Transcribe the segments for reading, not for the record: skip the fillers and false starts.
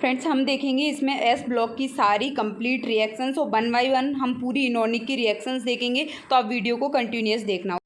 Friends हम देखेंगे इसमें एस ब्लॉक की सारी कंप्लीट रिएक्शंस और वन बाय वन हम पूरी इनऑर्गेनिक की रिएक्शंस देखेंगे, तो आप वीडियो को कंटिन्यूअस देखना।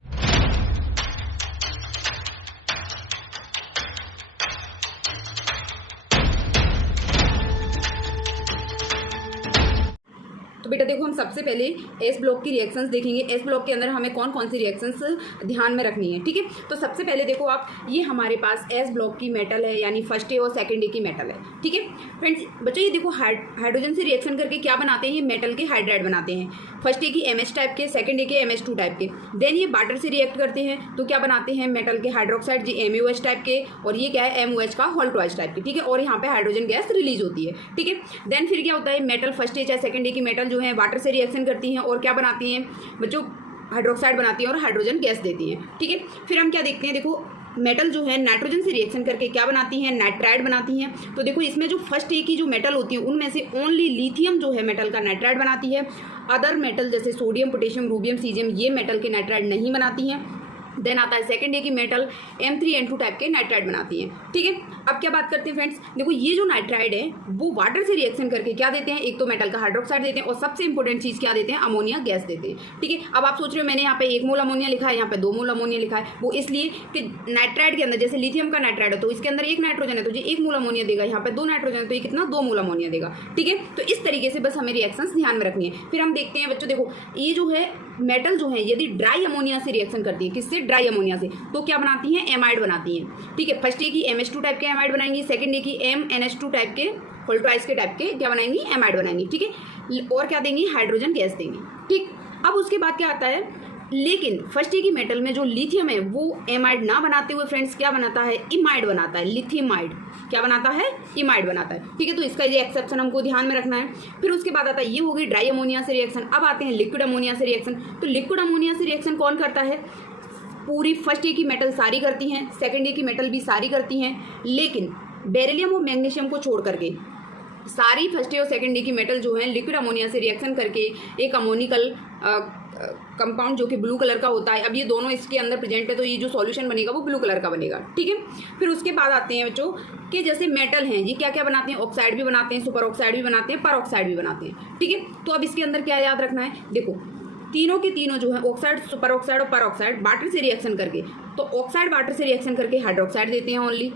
तो बेटा देखो, हम सबसे पहले एस ब्लॉक की रिएक्शंस देखेंगे। एस ब्लॉक के अंदर हमें कौन कौन सी रिएक्शंस ध्यान में रखनी है, ठीक है। तो सबसे पहले देखो आप, ये हमारे पास एस ब्लॉक की मेटल है, यानी फर्स्ट ए और सेकंड ए की मेटल है, ठीक है। फ्रेंड्स बच्चों ये देखो, हाइड्रोजन से रिएक्शन करके क्या बनाते हैं, ये मेटल के हाइड्राइड बनाते हैं। फर्स्ट ए की MS टाइप के, सेकंड ए के MS2 टाइप के। देन ये वाटर से रिएक्ट करते हैं तो क्या बनाते हैं, मेटल के हाइड्रोक्साइड जी MuH टाइप के, और ये क्या है MOH का होल ट्वाइस टाइप के, ठीक है। और यहाँ पे हाइड्रोजन गैस रिलीज होती है, ठीक है। देन फिर क्या होता है, मेटल फर्स्ट ए चाहे सेकंड ए की मेटल जो है वाटर से रिएक्शन करती हैं और क्या बनाती हैं बच्चों, हाइड्रोक्साइड बनाती हैं और हाइड्रोजन गैस देती हैं, ठीक है। फिर हम क्या देखते हैं, देखो मेटल जो है नाइट्रोजन से रिएक्शन करके क्या बनाती हैं, नाइट्राइड बनाती हैं। तो देखो इसमें जो फर्स्ट ए की जो मेटल होती है उनमें से ओनली लिथियम जो है मेटल का नाइट्राइड बनाती है। अदर मेटल जैसे सोडियम, पोटेशियम, रूबियम, सीजियम ये मेटल के नाइट्राइड नहीं बनाती हैं। देन आता है सेकंड ए की मेटल M3N2 टाइप के नाइट्राइड बनाती हैं, ठीक है। अब क्या बात करते हैं फ्रेंड्स, देखो ये जो नाइट्राइड है वो वाटर से रिएक्शन करके क्या देते हैं, एक तो मेटल का हाइड्रोक्साइड देते हैं और सबसे इंपॉर्टेंट चीज़ क्या देते हैं, अमोनिया गैस देते हैं, ठीक है। अब आप सोच रहे हो मैंने यहाँ पे 1 मोल अमोनिया लिखा है, यहाँ पे 2 मोल अमोनिया लिखा है, वो इसलिए कि नाइट्राइड के अंदर जैसे लिथियम का नाइट्राइड है तो इसके अंदर 1 नाइट्रोजन है तो ये 1 मोल अमोनिया देगा, यहाँ पे 2 नाइट्रोजन है तो ये कितना 2 मोल अमोनिया देगा, ठीक है। तो इस तरीके से बस हमें रिएक्शंस ध्यान में रखनी है। फिर हम देखते हैं बच्चों, देखो ये जो है मेटल जो है यदि ड्राई अमोनिया से रिएक्शन करती है, किससे, ड्राई अमोनिया से, तो क्या बनाती हैं, एमाइड बनाती हैं, ठीक है। फर्स्ट ए की MS2 टाइप के एमाइड बनाएंगी, सेकंड ए की MnH2 टाइप के, होल ट्वाइस के टाइप के क्या बनाएंगी, एमाइड बनाएंगी, ठीक है। और क्या देंगी, हाइड्रोजन गैस देंगी, ठीक। अब उसके बाद क्या आता है, लेकिन फर्स्ट ए की मेटल में जो लिथियम है वो एमाइड ना बनाते हुए फ्रेंड्स क्या बनाता है, इमाइड बनाता है, लिथियमाइड क्या बनाता है, इमाइड बनाता है, ठीक है। तो इसका ये एक्सेप्शन हमको ध्यान में रखना है। फिर उसके बाद आता है, ये होगी ड्राई अमोनिया से रिएक्शन। अब आते हैं लिक्विड अमोनिया से रिएक्शन। तो लिक्विड अमोनिया से रिएक्शन कौन करता है, पूरी फर्स्ट ए की मेटल सारी करती हैं, सेकंड ए की मेटल भी सारी करती हैं, लेकिन बेरिलियम और मैग्नीशियम को छोड़ करके सारी फर्स्ट ए और सेकंड ए की मेटल जो है लिक्विड अमोनिया से रिएक्शन करके एक अमोनिकल कंपाउंड जो कि ब्लू कलर का होता है। अब ये दोनों इसके अंदर प्रेजेंट है तो ये जो सॉल्यूशन बनेगा वो ब्लू कलर का बनेगा, ठीक है। फिर उसके बाद आते हैं बच्चों कि जैसे मेटल हैं ये क्या क्या बनाते हैं, ऑक्साइड भी बनाते हैं, सुपर ऑक्साइड भी बनाते हैं, पर ऑक्साइड भी बनाते हैं, ठीक है। तो अब इसके अंदर क्या याद रखना है, देखो तीनों के तीनों जो है ऑक्साइड, सुपर ऑक्साइड और पर ऑक्साइड वाटर से रिएक्शन करके, तो ऑक्साइड वाटर से रिएक्शन करके हाइड्रोक्साइड देते हैं ओनली,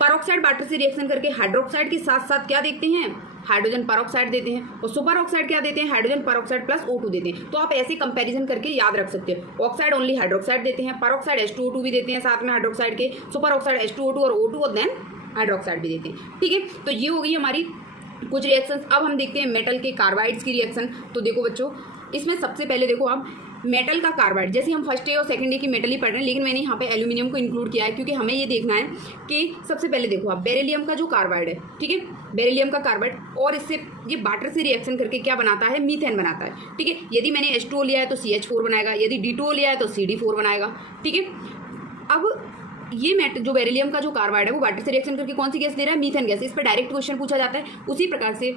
पर ऑक्साइड वाटर से रिएक्शन करके हाइड्रोक्साइड के साथ साथ क्या देखते हैं, हाइड्रोजन परऑक्साइड देते हैं, और सुपर ऑक्साइड क्या देते हैं, हाइड्रोजन परऑक्साइड प्लस O2 देते हैं। तो आप ऐसे कंपैरिजन करके याद रख सकते हो, ऑक्साइड ओनली हाइड्रोक्साइड देते हैं, परऑक्साइड H2O2 भी देते हैं साथ में हाइड्रोक्साइड के, सुपर ऑक्साइड H2O2 और O2 और देन हाइड्रोक्साइड भी देते हैं, ठीक है। तो ये हो गई हमारी कुछ रिएक्शंस। अब हम देखते हैं मेटल के कार्बाइड्स की रिएक्शन। तो देखो बच्चों, इसमें सबसे पहले देखो आप मेटल का कार्बाइड, जैसे हम फर्स्ट ए और सेकंड ए की मेटल ही पढ़ रहे हैं, लेकिन मैंने यहाँ पे एल्यूमिनियम को इंक्लूड किया है क्योंकि हमें ये देखना है कि सबसे पहले देखो आप बेरिलियम का जो कार्बाइड है, ठीक है, बेरिलियम का कार्बाइड, और इससे ये वाटर से रिएक्शन करके क्या बनाता है, मीथेन बनाता है, ठीक है। यदि मैंने H2O लिया है तो CH4 बनाएगा, यदि D2O लिया है तो CD4 बनाएगा, ठीक है। अब ये मेटल जो बेरिलियम का जो कार्बाइड है वो वाटर से रिएक्शन करके कौन सी गैस दे रहा है, मीथेन गैस। इस पर डायरेक्ट क्वेश्चन पूछा जाता है। उसी प्रकार से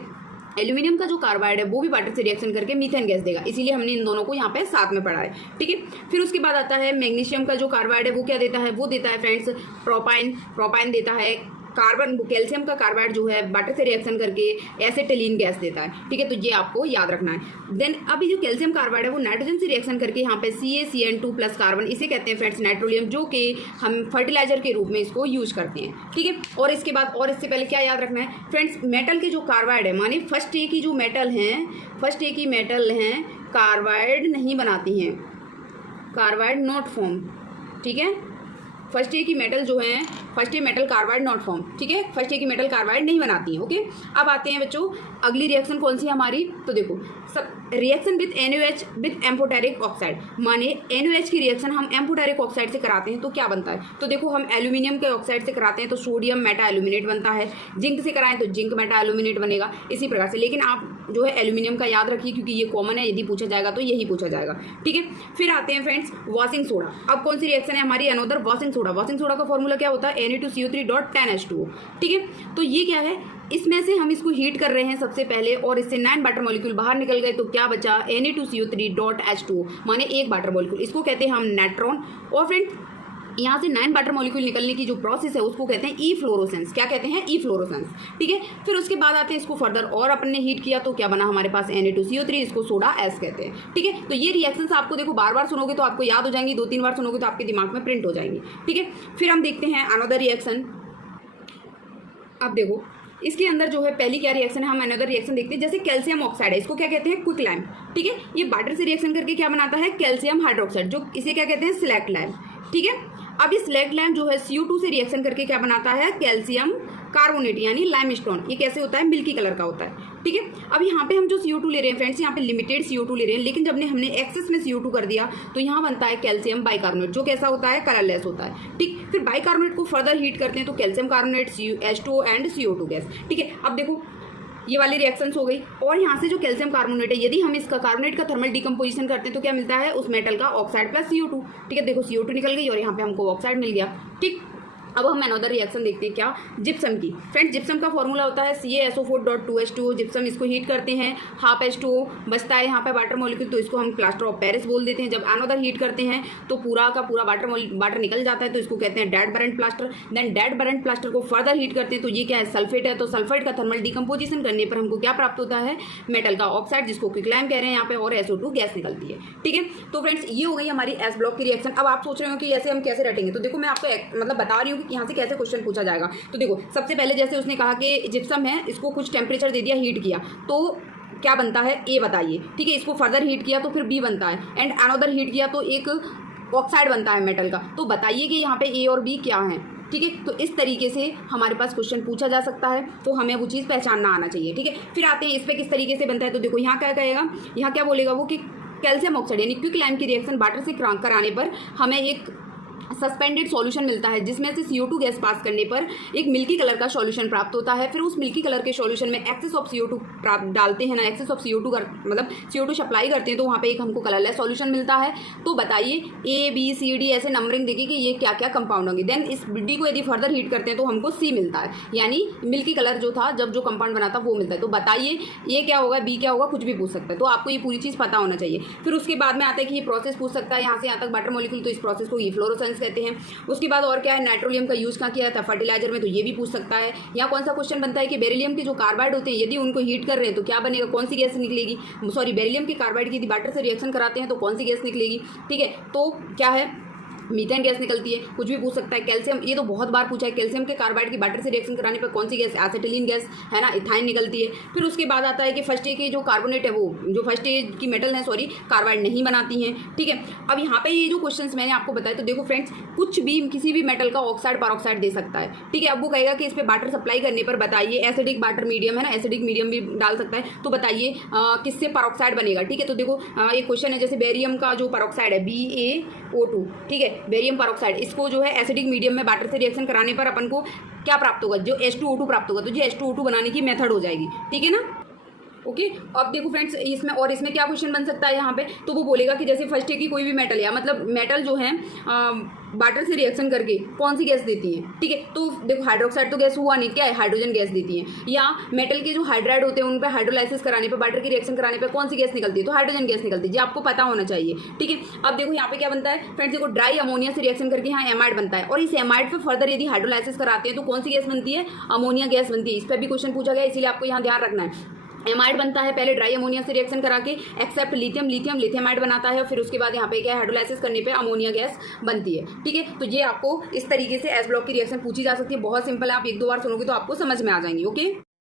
एल्यूमिनियम का जो कार्बाइड है वो भी वाटर से रिएक्शन करके मीथेन गैस देगा, इसीलिए हमने इन दोनों को यहाँ पे साथ में पढ़ा है, ठीक है। फिर उसके बाद आता है मैग्नीशियम का जो कार्बाइड है वो क्या देता है, वो देता है फ्रेंड्स प्रोपाइन, प्रोपाइन देता है कार्बन, कैल्शियम का कार्बाइड जो है वाटर से रिएक्शन करके एसिटिलीन गैस देता है, ठीक है। तो ये आपको याद रखना है। देन अभी जो कैल्शियम कार्बाइड है वो नाइट्रोजन से रिएक्शन करके यहाँ पे CaCN2 प्लस कार्बन, इसे कहते हैं फ्रेंड्स नाइट्रोलियम, जो कि हम फर्टिलाइजर के रूप में इसको यूज करते हैं, ठीक है। और इसके बाद, और इससे पहले क्या याद रखना है फ्रेंड्स, मेटल के जो कार्बाइड है, माने फर्स्ट ए की जो मेटल हैं, फर्स्ट ए की मेटल हैं कार्बाइड नहीं बनाती हैं, कार्बाइड नॉट फॉर्म, ठीक है। फर्स्ट ए की मेटल जो है, first a metal carbide not form, ठीक है, फर्स्ट ए की मेटल कार्बाइड नहीं बनाती है, ओके। अब आते हैं बच्चों अगली रिएक्शन कौन सी है हमारी, तो देखो सब reaction with NaOH with amphoteric oxide, माने NaOH की रिएक्शन हम एम्फोटेरिक ऑक्साइड से कराते हैं तो क्या बनता है, तो देखो हम एल्यूमिनियम के ऑक्साइड से कराते हैं तो सोडियम मेटा एल्यूमिनेट बनता है, जिंक से कराएं तो जिंक मेटा एल्यूमिनेट बनेगा, इसी प्रकार से। लेकिन आप जो है एल्यूमिनियम का याद रखिए क्योंकि ये कॉमन है, यदि पूछा जाएगा तो यही पूछा जाएगा, ठीक है। फिर आते हैं फ्रेंड्स वॉशिंग सोडा। अब कौन सी रिएक्शन है हमारी, another washing soda. Washing soda का फॉर्मूला क्या होता है, Na2CO3.10H2O, ठीक है। तो ये क्या है, इसमें से हम इसको हीट कर रहे हैं सबसे पहले और इससे 9 वाटर मॉलिक्यूल बाहर निकल गए तो क्या बचा, Na2CO3.H2O, माने 1 वाटर मॉलिक्यूल, इसको कहते हैं हम नेट्रॉन। और फ्रेंड यहाँ से 9 वाटर मॉलिक्यूल निकलने की जो प्रोसेस है उसको कहते हैं ई फ्लोरोसेंस। क्या कहते हैं? ई फ्लोरोसेंस। ठीक है, फिर उसके बाद आते हैं इसको फर्दर और अपन ने हीट किया तो क्या बना हमारे पास Na2CO3, इसको सोडा एस कहते हैं। ठीक है, तो ये रिएक्शंस आपको देखो बार बार सुनोगे तो आपको याद हो जाएंगी, 2-3 बार सुनोगे तो आपके दिमाग में प्रिंट हो जाएंगी। ठीक है, फिर हम देखते हैं अनदर रिएक्शन। अब देखो इसके अंदर जो है पहली क्या रिएक्शन है, हम अनदर रिएक्शन देखते हैं। जैसे कैल्शियम ऑक्साइड है, इसको क्या कहते हैं? Quick lime. ठीक है, ये वाटर से रिएक्शन करके क्या बनाता है? कैल्शियम हाइड्रोक्साइड, जो इसे क्या कहते हैं? Select lime. ठीक है, अब ये स्लैक्ट लाइम जो है CO2 से रिएक्शन करके क्या बनाता है? कैल्शियम कार्बोनेट यानी लाइमस्टोन। ये कैसे होता है? मिल्की कलर का होता है। ठीक है, अब यहाँ पे हम जो CO2 ले रहे हैं फ्रेंड्स, यहाँ पे लिमिटेड CO2 ले रहे हैं, लेकिन जब हमने एक्सेस में CO2 कर दिया तो यहाँ बनता है कैल्शियम बाइकार्बोनेट, जो कैसा होता है? कलरलेस होता है। ठीक, फिर बाइकार्बोनेट को फर्दर हीट करते हैं तो calcium carbonate, H2O and CO2 gas. ठीक है, अब देखो ये वाली रिएक्शंस हो गई, और यहाँ से जो कैल्शियम कार्बोनेट है, यदि हम इसका कार्बोनेट का थर्मल डिकम्पोजिशन करते हैं तो क्या मिलता है? उस मेटल का ऑक्साइड प्लस CO2। ठीक है, देखो CO2 निकल गई और यहाँ पे हमको ऑक्साइड मिल गया। ठीक, अब हम अनदर रिएक्शन देखते हैं, क्या? जिप्सम की। फ्रेंड्स जिप्सम का फॉर्मूला होता है CaSO4.2H2O। जिप्सम इसको हीट करते हैं, हाफ H2O बचता है यहाँ पे वाटर मॉलिक्यूल, तो इसको हम प्लास्टर ऑफ पेरिस बोल देते हैं। जब अनदर हीट करते हैं तो पूरा का पूरा वाटर निकल जाता है, तो इसको कहते हैं dead burnt plaster. Then dead burnt plaster को फर्दर हीट करते हैं तो ये क्या है? सल्फेट है। तो सल्फेट का थर्मल डिकम्पोजिशन करने पर हमको क्या प्राप्त होता है? मेटल का ऑक्साइड, जिसको क्विकलाइम कह रहे हैं यहाँ पे, और SO2 गैस निकलती है। ठीक है, तो फ्रेंड्स ये हो गई हमारी एस ब्लॉक की रिएक्शन। अब आप सोच रहे हो कि ऐसे हम कैसे रटेंगे, तो देखो मैं आपको मतलब बता रही हूँ कि यहाँ से कैसे क्वेश्चन पूछा जाएगा। तो देखो सबसे पहले जैसे उसने कहा कि जिप्सम है, इसको कुछ टेम्परेचर दे दिया, हीट किया, तो क्या बनता है? A बताइए। ठीक है, इसको फर्दर हीट किया तो फिर B बनता है, एंड अनदर हीट किया तो एक ऑक्साइड बनता है मेटल का। तो बताइए कि यहाँ पे A और B क्या है। ठीक है, तो इस तरीके से हमारे पास क्वेश्चन पूछा जा सकता है, तो हमें वो चीज़ पहचानना आना चाहिए। ठीक है, फिर आते हैं इस पर किस तरीके से बनता है। तो देखो यहाँ क्या कहेगा, यहाँ क्या बोलेगा वो कि कैल्शियम ऑक्साइड यानी क्विक लाइम की रिएक्शन वाटर से कराने पर हमें एक सस्पेंडेड सॉल्यूशन मिलता है, जिसमें से CO2 गैस पास करने पर एक मिल्की कलर का सॉल्यूशन प्राप्त होता है। फिर उस मिल्की कलर के सॉल्यूशन में एक्सेस ऑफ CO2 डालते हैं ना, एक्सेस ऑफ CO2 मतलब CO2 सप्लाई करते हैं, तो वहाँ पे एक हमको कलरलेस सॉल्यूशन मिलता है। तो बताइए ABCD ऐसे नंबरिंग देखिए कि ये क्या क्या कंपाउंड होंगे। देन इस D को यदि फर्दर हीट करते हैं तो हमको C मिलता है, यानी मिल्की कलर जो था जब जो कंपाउंड बना था वो मिलता है। तो बताइए ये क्या होगा, B क्या होगा, कुछ भी पूछ सकता है। तो आपको ये पूरी चीज़ पता होना चाहिए। फिर उसके बाद में आता है कि ये प्रोसेस पूछ सकता है यहाँ से यहाँ तक वाटर मॉलिक्यूल, तो इस प्रोसेस को फ्लोरोसेंस कहते हैं। उसके बाद और क्या है, नाइट्रोलियम का यूज़ कहाँ किया था? फर्टिलाइजर में, तो ये भी पूछ सकता है। यहाँ कौन सा क्वेश्चन बनता है कि बेरिलियम के जो कार्बाइड होते हैं यदि उनको हीट कर रहे हैं तो क्या बनेगा, कौन सी गैस निकलेगी? सॉरी, बेरिलियम के कार्बाइड की यदि वाटर से रिएक्शन कराते हैं तो कौन सी गैस निकलेगी? ठीक है, तो क्या है? मीथेन गैस निकलती है। कुछ भी पूछ सकता है। कैल्शियम, ये तो बहुत बार पूछा है, कैल्शियम के कार्बाइड की वाटर से रिएक्शन कराने पर कौन सी गैस? एसिटिलीन गैस है ना, इथाइन निकलती है। फिर उसके बाद आता है कि फर्स्ट ए के जो कार्बोनेट है, वो जो फर्स्ट ए की मेटल है सॉरी कार्बाइड नहीं बनाती हैं। ठीक है, अब यहाँ पे ये जो क्वेश्चंस मैंने आपको बताया, तो देखो फ्रेंड्स कुछ भी किसी भी मेटल का ऑक्साइड परऑक्साइड दे सकता है। ठीक है, अब वो कहेगा कि इस पर वाटर सप्लाई करने पर बताइए, एसिडिक वाटर मीडियम है ना, एसिडिक मीडियम भी डाल सकता है, तो बताइए किससे परऑक्साइड बनेगा। ठीक है, तो देखो एक क्वेश्चन है, जैसे बेरियम का जो परऑक्साइड है BaO2, ठीक है, बेरियम परऑक्साइड, इसको जो है एसिडिक मीडियम में वाटर से रिएक्शन कराने पर अपन को क्या प्राप्त होगा? जो H2O2 प्राप्त होगा। तो ये H2O2 बनाने की मेथड हो जाएगी। ठीक है ना, ओके। अब देखो फ्रेंड्स इसमें क्या क्वेश्चन बन सकता है यहाँ पे, तो वो बोलेगा कि जैसे फर्स्ट ए की कोई भी मेटल है, मतलब मेटल जो है वाटर से रिएक्शन करके कौन सी गैस देती है। ठीक है, तो देखो हाइड्रोक्साइड तो गैस हुआ नहीं, क्या है? हाइड्रोजन गैस देती है। या मेटल के जो हाइड्राइड होते हैं उन पर हाइड्रोलाइसिस कराने पर, वाटर की रिएक्शन कराने पर कौन सी गैस निकलती है? तो हाइड्रोजन गैस निकलती है। ये आपको पता होना चाहिए। ठीक है, अब देखो यहाँ पे क्या बनता है फ्रेंड्स, देखो ड्राई अमोनिया से रिएक्शन करके यहाँ एमाइड बनता है, और इस एमाइड पर फर्दर यदि हाइड्रोलाइसिस कराते हैं तो कौन सी गैस बनती है? अमोनिया गैस बनती है। इस पर भी क्वेश्चन पूछा गया, इसीलिए आपको यहाँ ध्यान रखना है। एमाइड बनता है पहले ड्राई अमोनिया से रिएक्शन करा के, एक्सेप्ट लिथियम लिथियमाइड बनाता है, और फिर उसके बाद यहाँ पे क्या हाइड्रोलाइसिस करने पे अमोनिया गैस बनती है। ठीक है, तो ये आपको इस तरीके से एस ब्लॉक की रिएक्शन पूछी जा सकती है। बहुत सिंपल है, आप 1-2 बार सुनोगे तो आपको समझ में आ जाएंगी। ओके।